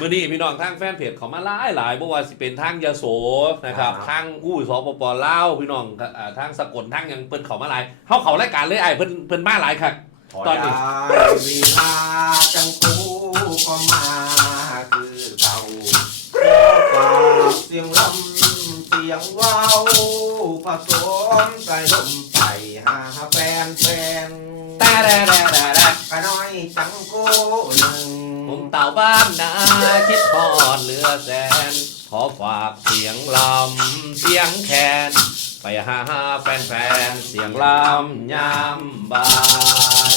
มื่อนี้พี่น้องทางแฟนเพจเขามาหลายหลายบ่ว่าสิเป็นทางยโสนะครับครับ ทางอู้สปปลาวพี่น้องก็อ่าทางสกลทางหยังเพิ่นเขามาหลายเฮาเขารายการเลยไอ้เพิ่นเพิ่นมาหลายคักตอนนี้ได้มีมาจังกูก็มาคือเก่าฝากเสียงลำเสียงว้าวผสมใส่ลมไปหาแฟนแฟน แต่แต่แต่แต่แต่กะน้อยจังกูหนึ่งผมเต่าบ้านนาคิดทอดเหลือแสน ขอฝากเสียงลำเสียงแคนไปหาแฟนๆเสียงลำยามบ่าย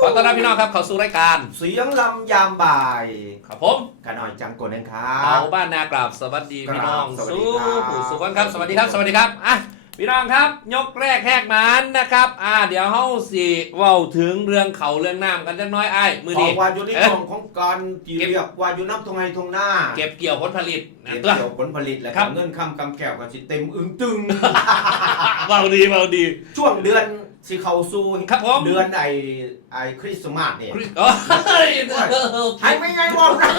ขอต้อนรับพี่น้องครับเข้าสู่รายการเสียงลำยามบ่ายครับผมกะน้อยจังกูหนึ่งครับเอาบ้านนากราบสวัสดีพี่น้องครับสวัสดีสู้ครับผู้สุขครับสวัสดีครับสวัสดีครับอะ พี่น้องครับยกแรกแหกหมันนะครับ อ่า เดี๋ยวเฮาสิเว้าถึงเรื่องเขาเรื่องน้ำกันจักหน้อยไอ้ายมือขอนี้ว่าอยู่ในเอ๊ะช่วงของการที่เรียกว่าอยู่น้ำทงไงทงหน้าเก็บเกี่ยวผลผลิตนะ เก็บตัวเกี่ยวผลผลิตแล้วครัก็บเงินคำกำแก้วก็สิเต็มอึ้งตึง เบาดีเบาดี ช่วงเดือน สิเข้าสู่ครับผม เดือนไอไอคริสต์มาสเนี่ยคริสโอ้ยให้ไม่ไงบอกนะ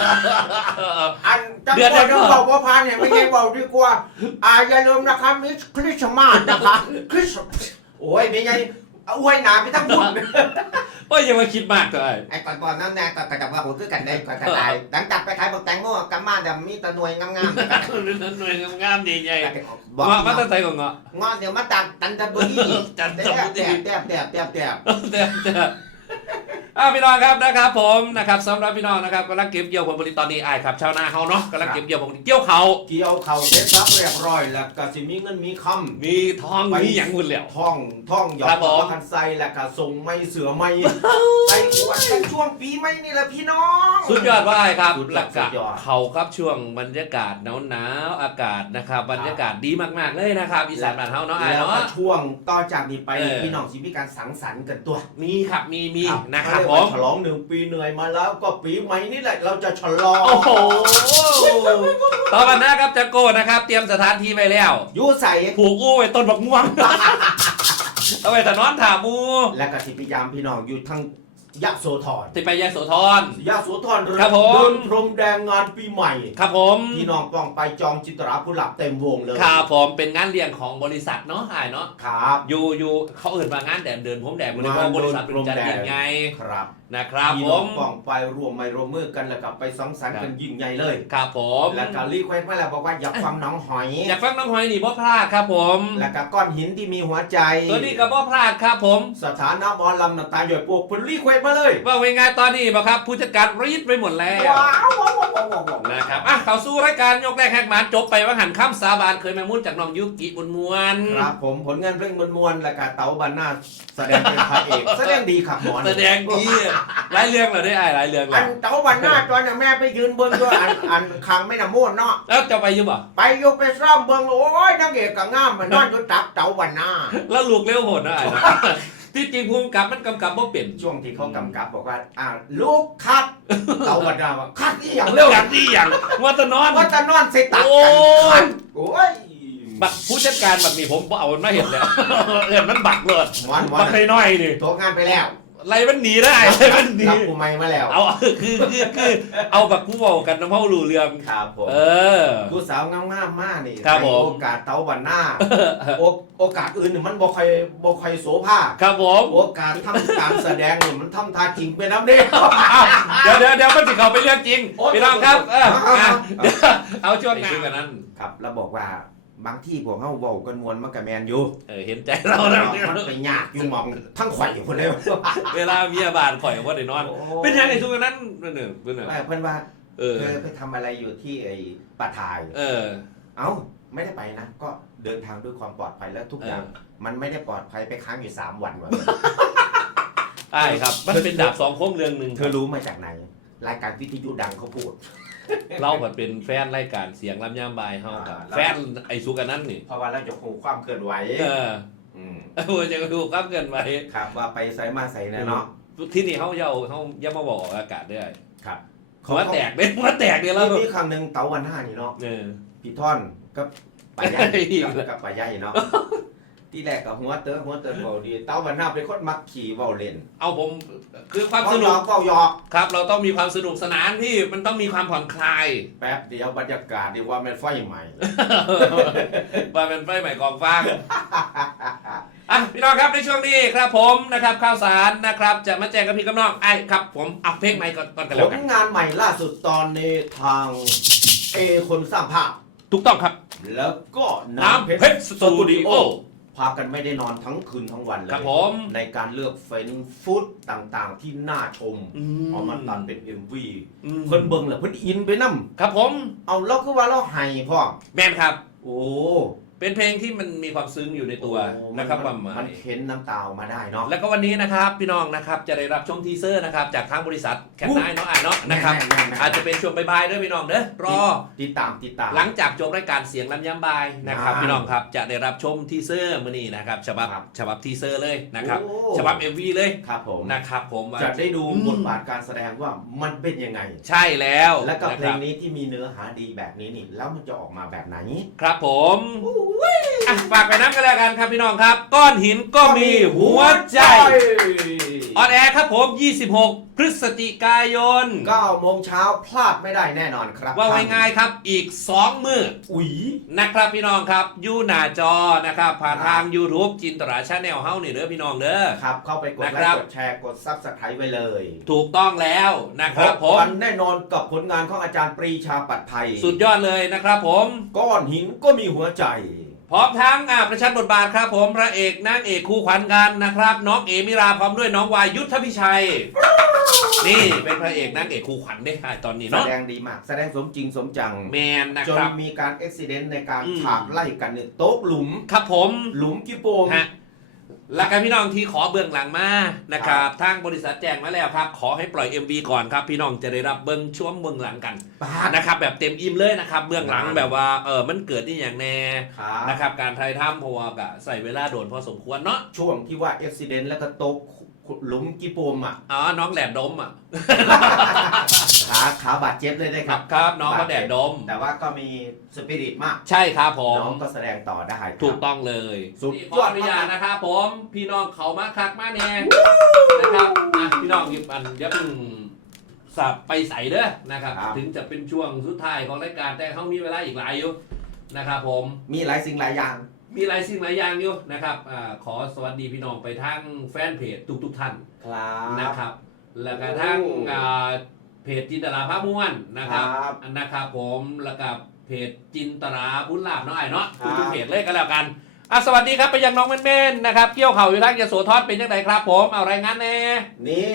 อันจะเดือนบอกเดียวจะบอกว่าพานเนี่ยไม่ไงบอกดีกว่าอ่าอย่าลืมนะคะมิสคริสต์มาสนะคะคริสต์โอ้ยไม่ไงอวยหนาไปทั้งหมด โอ้ยอย่ามาคิดมากตัวไอ้ไอ้ก่อนก่อนนั้นแน่ก่อนกับว่าผมซื้อกันได้ก่อนกระต่ายหลังจากไปขายบอกแตงโมกำมาแต่มีแตะหน่วยงามหน่วยงามๆใหญ่ๆๆบอกมามาตั้งใจก่อนเงาะงอนเดี๋ยวมาตัดตันตะบุรีจันแตทบบุแตรีบแตบแตบแตบแตบเดี๋ยวเดี๋ยว อ่าพี่น้องครับนะครับผมนะครับสำหรับพี่น้องนะครับกำลังเก็บเกี่ยวผลผลิตตอนนี้ไอ้ายครับชาวนาเฮาเนาะกำลังเก็บเกี่ยวผลผลิตเกี่ยวเขาเกี่ยวเข่าเซ็ตซับเรียบร้อยแล้วก็สิมีเงินมีคมีทองไป มีหยังหุ่นแล้วำท่องท่องหยอครัดบผมคันไซแล้วก็ส่งไม่เสือไม่ใส่ขวดกันช่วงปีใหม่นี่แหละพี่น้อง สุดยอดว่าไอ้ครับสุดยอดหลักสุกะดยอด เขาครับช่วงบรรยากาศหนาวหนาวๆอากาศนะครับบรรยากาศดีมากๆเลยนะครับอีสานบ้านเฮาเนาะไอ้ายแล้วก็เนาะ ช่วงต่อจากนี้ไปเออ พี่น้องสิมีการสังสรรค์กันตัว มีครับมีมีครับนะครับเขาผเยกว่ามฉลองหนึ่งปีเหนื่อยมาแล้วก็ปีใหม่นี่แหละเราจะฉลองโอ้โหต่อกันนะครับจะโกนะครับ เตรียมสถานที่ไว้แล้วอยู่ใส่ผูกอู้ไว้ต้นบักม่วง เอาไว้แต่นอนถามูและก็สิพยายามพี่น้องอยู่ทั้ง ยะโสธรติดไปยายโสธร ยะโสธรครับผม เดินพรมแดงงานปีใหม่ครับผมพี่น้องป้องไปจองจิตราผู้หลับเต็มวงเลยครับผมเป็นงานเลี้ยงของบริษัทเนาะไอ้ายเนาะครับ อยู่อยู่เขาเอื่นมางานแดนเดินผมแดนบริงานษัทบริษัทเป็นจัดเดินพรมแดงยิ่งไง ครับ นะครับพี่ผน้องมป้องไปร่วมไม้ร่วมมือกันแล้วก็ไปสังสรรค์กันยิ่งใหญ่เลย ครับผมแล้วก็รีเควสต์มาแล้วบอกว่าอยากฟังน้องหอย อยากฟังน้องหอยนี่บ่พลาดครับผม แล้วก็ก้อนหินที่มีหัวใจตัวนี้ก็บ่พลาดครับผม สถานะบอลลำน้ำตาหยดปวกผลรีเควสต์มาเลยว่าไว้ไงตอนนี้บ่ครับ ผู้จัดการรีดไปหมดแล้ว ว้าว ว้าวว้าวว้าวว้าวนะครับอะเข้าสู่รายการยกแรกแหกหมานจบไปว่าหันข้ามสาบานเคยแมงมุนจากน้องยุกิบุญมวลครับผมผลงานเพลงมวลๆแล้วก็เต๋าบันนาแสดงเป็นพระเอกแสดงดีครับหมอนแสดงดีหลายเรื่องเหรอได้ไอ้หลายเรื่องเหรอัอนเต๋าบันนาตอนน่ะแม่ไปยืนเบิ้งด้วยอันอันคังไม่น่ะม่วนเนาะแล้วจะไปอยุบ่ไปยกไปซ่อมเบิ้งโอ้ยนางเอกก็งามมันนอนอยู่ตับเต๋าบันนาแล้วลูกเร็วโหดนะไอ้นะ ที่จริงภูมิกับมันกำกับบ่เป็น ช่วงที่เขากำกับบอกว่า อ่าลูกคัดเต๋าบันนาว่าคัดอีหยังเร็เร็ววอย่างที่อย่างว่าจะนอนว่าจะนอนใส่ตักโอ้กันคัยดโอ้ยบักผู้จัดการแบบนี้ผมบ่เอามันมาเห็นแล้วเห็นมันบักเลยหมอนหมอบันกน้อยๆนี่ตัวงานไปแล้ว ไล่มันหนีได้ไล่มันหนีรับกูไม่มาแล้ว เอาคือคือคือเอาบักผู้เว้ากันน้ำเฮารู้เรื่องครับผมเออผู้สาวงามๆมากนี่ครับผมให้โอกาสเต๋าบันนาโอโอกาสอื่นนี่มันบ่ค่อยบ่ค่อยโสภาครับผมโอกาสทำการแสดงนี่มันทำท่าจริงเป็นน้ำเด้เดี๋ยวเดี๋ยวเดี๋ยวมันสิเขาไปเรื่องจริงโอ้ยพี่น้องครับ เออเอาเอาอะเดี๋ยวเอาช่วงหน้ากันนั้นครับแล้วบอกว่า บางที่พวกเฮาเว้ากันมวนมันก็แม่นอยู่เออเห็นใจเราแล้วมันไปยากอยู่หมองทั้งข่อยคนเดียวเวลาเมียบานข่อยว่าได้นอน เป็นยังไงช่วงนั้นเป็นหนึ่งเป็นหนึ่งเพิ่นว่าเออ เธอไปทำอะไรอยู่ที่ไอ้ป่าทาย เออ เอ้าไม่ได้ไปนะ ก็เดินทางด้วยความปลอดภัยแล้วทุกอย่าง มันไม่ได้ปลอดภัยไปค้างอยู่สามวันว่ะ ใช่ครับ มันเป็นดาบสองคมเรื่องหนึ่งเธอรู้มาจากไหน รายการวิทยุดังเขาพูด เราแบบเป็นแฟนรายการเสียงลำยามบายเฮาครับ อ่า แฟนไอ้สุกันนั้นนี่เพราะว่าเราจะหูความเคลื่อนไหวเอออืมเออจะดูครับเกินไปครับว่าไปใส่มาใส่นะเนาะที่นี่เฮาเยาเฮาอย่ามาบอกออกอากาศได้ครับหัวแตกเด้หัวแตกเด้แล้วมีครั้งหนึ่งเต๋าวันห้านี่เนาะเออ พี่ท่อนกับป่าใหญ่อีกกับกับป่าใหญ่เนาะ ที่แรกกับหัวเตอหัวเตอเบาดีเต้าวันหน้าเป็นคนมักขี่เบาเล่นเอาผมคือความเบาสหยนุอกกเบาหยอกครับ เราต้องมีความสนุกสนานพี่มันต้องมีความผ่อนคลาย แป๊บเดียวบรรยากาศดีว่ามันไฟใหม่มาเป็นไฟใหม่กองฟาง อะพี่น้องครับในช่วงนี้ครับผมนะครับข่าวสารนะครับ จะมาแจ้งกับพี่กับน้องไอ้ครับผมเอาเพลงใหม่ก่อนก่อนกันผแล้วลกันงานใหม่ล่าสุดตอนนี้ทางเอคนสร้างภาพ ถูกต้องครับ แล้วก็น้ำเพชรสตูดิโอ พากันไม่ได้นอนทั้งคืนทั้งวันเลครับยผม ในการเลือกเฟ้นฟุตต่างๆ ที่น่าชมอืเอามาตัดเป็น MV อืม เพิ่นเบิ่งแล้วเพิ่นอินไปนํครับผม เอาเราคือว่าเราให้พ่อแมนครับ โอ้ เป็นเพลงที่มันมีความซึ้งอยู่ในตัวโอ้นะครับคมัวามหมายมันเค้นน้ำตาออกมาได้เนาะแล้วก็วันนี้นะครับพี่น้องนะครับจะได้รับชมทีเซอร์นะครับจากทางบริษัทแคนไนเนาะอ่านเนาะนะครับแน่ๆๆอาจจะเป็นช่วงบ่ายๆด้วยพี่น้องเด้อรอติดตามติดตามหลังจากจบรายการเสียงลำย้ำบายนะครับอ่าพี่น้องครับจะได้รับชมทีเซอร์มื้อนี้นะครับฉบับครับฉบับทีเซอร์เลยนะครับโอ้ฉบับ MV เลยครับผมนะครับผมว่าจะได้ดูอืมบทบาทการแสดงว่ามันเป็นยังไง ใช่แล้วและกับนะเพคลรังบนี้ที่มีเนื้อหาดีแบบนี้นี่แล้วมันจะออกมาแบบไหนครับผมอะฝากไปน้ำกันแล้วกันครับพี่น้องครับ ก้อนหินก็มีหัวใจ ออนแอร์ครับผม 26 พฤศจิกายน 9โมงเช้าพลาดไม่ได้แน่นอนครับว่าท่นง่ายๆครับอีก 2 มืออุ๊ย นะครับพี่น้องครับยูหน้าจอนะครับ ผ่านครับทาง YouTube จินตราชาแนลเฮ้านี่เด้อพี่น้องเด้อ ครับ เข้าไปกดไลนะครับค์กดแชร์กดซับสไครต์ไว้เลยถูกต้องแล้วนะครับผพมกันแน่นอนกับผลงานของอาจารย์ปรีชาปัตไทยสุดยอดเลยนะครับผม ก้อนหินก็มีหัวใจ พร้อมทั้งอ่าประชันบทบาทครับ ผมพระเอกนางเอกคู่ขวัญกันนะครับ น้องเอมิราพร้อมด้วยน้องวายยุทธพิชัย นี่เป็นพระเอกนางเอกคู่ขวัญเด้อ่าตอนนี้แสเนาะดงดีมาก แสดงสมจริงสมจัง แมนนะจคนรับ มีการอุบิเหตุในการอืม ฉากไล่กันเนี่ยโต๊ะหลุม ครับผม หลุมกี่โปงฮะ และการพี่น้องที่ขอเบื้องหลังมานะครับทางบริษัทแจ้งมาแล้วครับ ขอให้ปล่อย MV ก่อนครับ พี่น้องจะได้รับเบื้องช่วงเบื้องหลังกันปาดนะครับแบบเต็มอิ่มเลยนะครับเบื้องหลังครับแบบว่าเออมันเกิดนี่อย่างแน่ครับนะครับการไทยถ้ำเพราะว่ากะใส่เวลาโดนพอสมควรเนาะช่วงที่ว่าอุบิเหตุแล้วก็โต๊ะห ลุมกี่โปมอะอ๋อน้องแหลมดมอะ ขาขาบาดเจ็บเลยได้คครัรับบ ครับน้องก็แดดดม แต่ว่าก็มีสปิริตมากใช่ครับผม น้องก็แสดงต่อได้ครับ ถูกต้องเลยสุดขออนุญาตนะครับผม พี่น้องเขามาคักมาแน่นะครับอะพี่น้องหยิบอันเดี๋ยวเพิ่งสับไปใส่เด้อนะครับถึงจะเป็นช่วงสุดท้ายของรายการแต่เขามีเวลาอีกหลายอยู่นะครับผมมีหลายสิ่งหลายอย่าง มีหลายสิ่งหลายอย่างอยู่นะครับอาขอสวัสดีพี่น้องไปทั้งแฟนเพจทุกๆท่านครับ นะครับ แล้วก็ทั้งโอ้อ่าเพจจินตลาภาพม่วนนะครับครับ นะครับผมแล้วก็เพจจินตราพุ้นลาบเนาะไอ้เนาะครับทุกๆเพจเลยก็แล้วกันอะสวัสดีครับไปยังน้องเม่นๆนะครับเกี่ยวเข่าอยู่ทางยโสธรเป็นยังไงครับผมเอารายงานแน่ นี่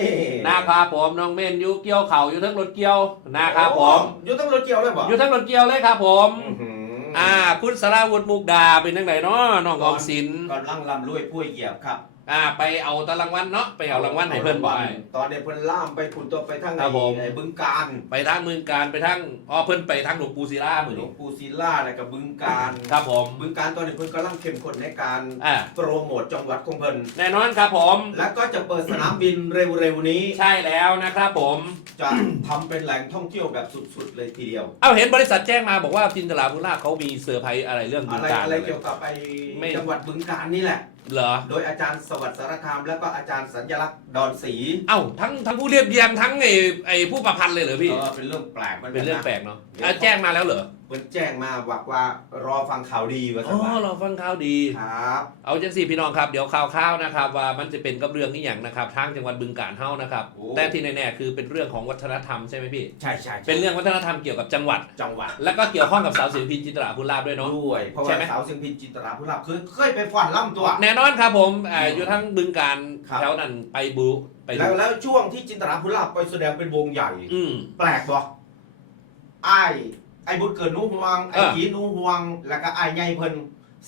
นะครับผมน้องเม่นอยู่เกี่ยวเข่าอยู่ทั้งรถเกี่ยวนะครับผมโอ้อยู่ต้องรถเกี่ยวเลยบ่อยู่ทั้งรถเกี่ยวเลยครับผมอื้อหือ อ่า คุณสราวุฒิมุกดาเป็นทังไงเนาะน้องออมสิน กำลังลำรวยพุ้ยเหยียบครับ อ่าไปเอาตารางวัลเนาะไปเอารางวัลให้เพื่อนบ่อย ตอนเด็กเพิ่นล่ามไปขุนตัวไปทางไหนครับผม ไอ้บึงการไปทางเมืองการไปทางอ๋อเพิ่นไปทางหลวงปู่ศิลามือหลวนี้งปู่ศิลาอะไรกับบึงการครับผมบึงการตอนนี้เพิ่นกำลังเข้มข้นในการอ่าโปรโมทจังหวัดของเพิ่นแน่นอนครับผม แล้วก็จะเปิดสนามบินเร็วๆนี้ ใช่แล้วนะครับผม จะทำเป็นแหล่งท่องเที่ยวแบบสุดๆเลยทีเดียว เอาเห็นบริษัทแจ้งมาบอกว่าจินตลาพุราเขามีเซอร์ไพรส์อะไรเรื่องอะบึงไรการ อะไรเกี่ยวกับไปไม่ จังหวัดบึงการนี่แหละ เหรอ โดยอาจารย์สวัสดิ์สารคาม แล้วก็อาจารย์สัญลักษณ์ดอนศรีเอ้าทั้งทั้งผู้เรียบเรียงทั้งไอ้ไอ้ผู้ประพันธ์เลยเหรอพี่ เออเป็นเรื่องแปลกหมืกัเป็นเรื่องะแปลกเนาะอะแจ้งมาแล้วเหรอเพิ่นแจ้งมาบอกว่ารอฟังข่าวดีว่าอ๋สักวันอเราฟังข่าวดี ครับ เอาจังสี่พี่น้องครับเดี๋ยวข่าวข้าวๆนะครับ ว่ามันจะเป็นกับเรื่องนี้อย่างนะครับทางจังหวัดบึงกาฬเฮานะครับ โอ้ แต่ที่แน่ๆคือเป็นเรื่องของวัฒนธรรมใช่ไหมพี่ ใช่ใช่เป็นเรื่องวัฒนธรรมเกี่ยวกับจังหวัด จังหวัดแล้วก็เกี่ยวข้องกับสาวศิลปินจินตราพุลาบด้วยเนาะ ด้วย เพราะใช่ว่าไหม สาวเสียงพินจินตราผู้รับคือเคยไปฟ้อนล่ำตัว แน่นอนครับผมเอ่ออยู่ทั้งบึงการครับ แถวนั้นไปบูไปแล้วดูแล้วช่วงที่จินตราผู้รับไปแสดงเป็นวงใหญ่ อืมแปลกบ่ไอ้าย ไอ้บุญเกิดหนูห่วงไอ้เออขีหนูห่วง แล้วก็ไอ้ายใหญ่เพิ่น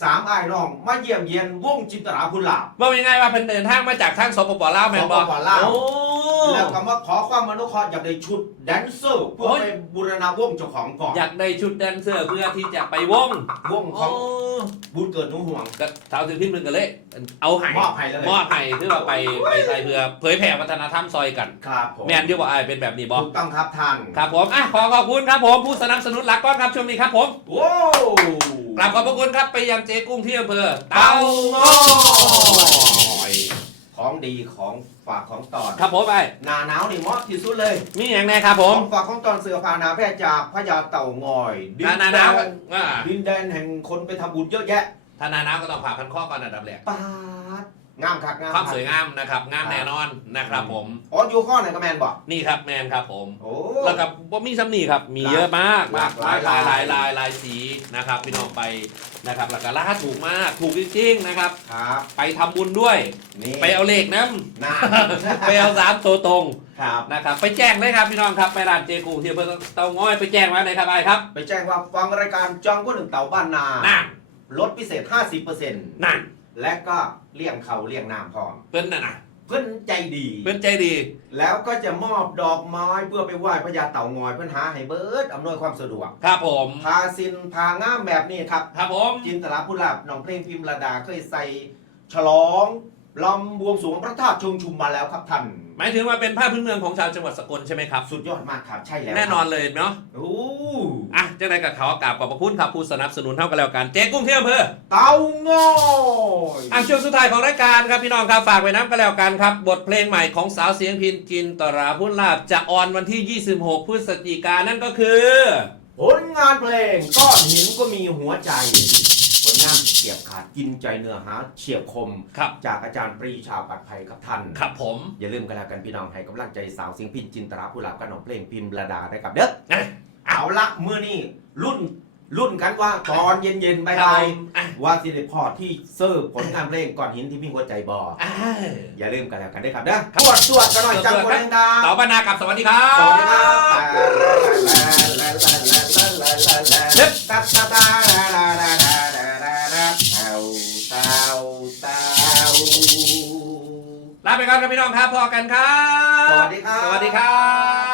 สามไอ้ายน้องมาเยี่ยมเยียนวงจินตราผู้รับว่ายังไงว่าเพิ่นเดินทางมาจากทางสปปลาวแม่นบ่สปปลาว โอ้ แล้วก็มาขอความอนุเคราะห์อยากได้ชุดแดนเซอร์เพื่อโอ้ย ไปบูรณาวงเจ้าของก่อนอยากได้ชุดแดนเซอร์เพื่อที่จะไปวงวงของบุญเกิดหนูห่วงก็สาวศิลปินเพิ่นก็เลย เอาให้มอบให้เลยมอบให้คือว่าไปไปใส่เพื่อเผยแผ่วัฒนธรรมซอยกัน ครับผมแม่นที่ว่าอ้ายเป็นแบบนี้บ่ถูกต้องครับท่านครับผมอะขอขอบคุณครับผมผู้สนับสนุนหลักก้อนครับช่วงนี้ครับผมว้าว กราบขอบพระคุณครับไปยังเจ๊กุ้งที่อำเภอเตาเตางอยของดีของฝากของตอนครับผมไปหนาหนาวนี่เหมาะที่สุดเลยมีอย่างไรครับผขม องฝากของตอนเสือพาหนาแพทย์จากพญาเต่างอยดิหนาแดหนาวนอ่า ดินแดนแห่งคนไปทำบุญเยอะแยะถ้าหนาหนาวก็ต้องผ่าพันข้อก่อนอันดับแรกปาด งามคักงามความคักสวยงามนะครับงามแน่นอนนะครับผมอ๋ออยู่ข้อไหนก็แมนบอกนี่ครับแมนครับผม โอ้แล้วกับว่ามีซ้ำนี่ครับ มีเยอะมากหลากหลายหลายหลายหลายลายลายสีนะครับพี่น้องไปนะครับแล้วก็ราคาถูกมากถูกจริงๆนะครับ ครับไปทำบุญด้วยนี่ไปเอาเลขน้นาำไปเอาสามตัวตรงครับนะครับ ไปแจ้งเลยครับพี่น้องครับไปร้านเจกูที่อำเภอเตาง้อยไปแจ้งมาเลยครับไอ้ครับ ไปแจ้งว่าฟังรายการจองก็หนึ่งเต่าบ้านนานั่นลดพิเศษ 50%นั่น และก็เลี่ยงเขาเลี่ยงน้ำพร้อมเพิ่นน่ะนะเพื่อนใจดี เพิ่นใจดีแล้วก็จะมอบดอกไม้เพื่อไปไหว้พญาเต่างอยเพื่อนหาให้เบิร์ดอำนวยความสะดวก ครับผมพาสินพางามแบบนี้ครับ ครับผมจินตลาผู้หลับน้องเพลงพิมพ์ระดาเคยใส่ฉลองลำบวงสรวงพระธาตุเชงชุมมาแล้วครับท่าน หมายถึงว่าเป็นผ้าพื้นเมืองของชาวจังหวัดสกลใช่ไหมครับ สุดยอดมากครับใช่แล้วแน่นอนเลยเนาะโอ้อะจังไรกับเขากราบขอบพระคุณครับผู้สนับสนุนเท่ากันแล้วกันเจ๊กุ้งที่อำเภอเต่างอยอะช่วงสุดท้ายของรายการครับพี่น้องครับฝากไว้น้ำกันแล้วกันครับ บทเพลงใหม่ของสาวเสียงพินจินตราพุนลาบจะออนวันที่ 26 พฤศจิกายนนั่นก็คือ ผลงานเพลงก็หินก็มีหัวใจผล งานเฉียบขาดกินใจเนื้อหาเฉียบคม ครับจากอาจารย์ปรีชาปัดภัยกับท่าน ครับผม อย่าลืมกันแล้วกันพี่น้องให้กำลังใจสาวเสียงพินจินตราผู้หลับกันน้องเพลงพิมพ์ระดาได้กับเด้ออะเอาละเมื่อนี้รุ่นรุ่นกันว่าตอนเย็นๆครับบ่าผยมอะๆว่าสิเดพอที่เซิร์ฟผลงานเพลงก่อนหินที่มีหัวใจบออะอย่าลืมกันแล้วกันด้วยครับเด้อตรวจตรวจกันหน่อยจังคนดังเต๋าบรรณากับสวัสดีครับ สวัสดีครับ ลาไปก่อนครับพี่น้องครับพอกันครับ สวัสดีครับ สวัสดีครับ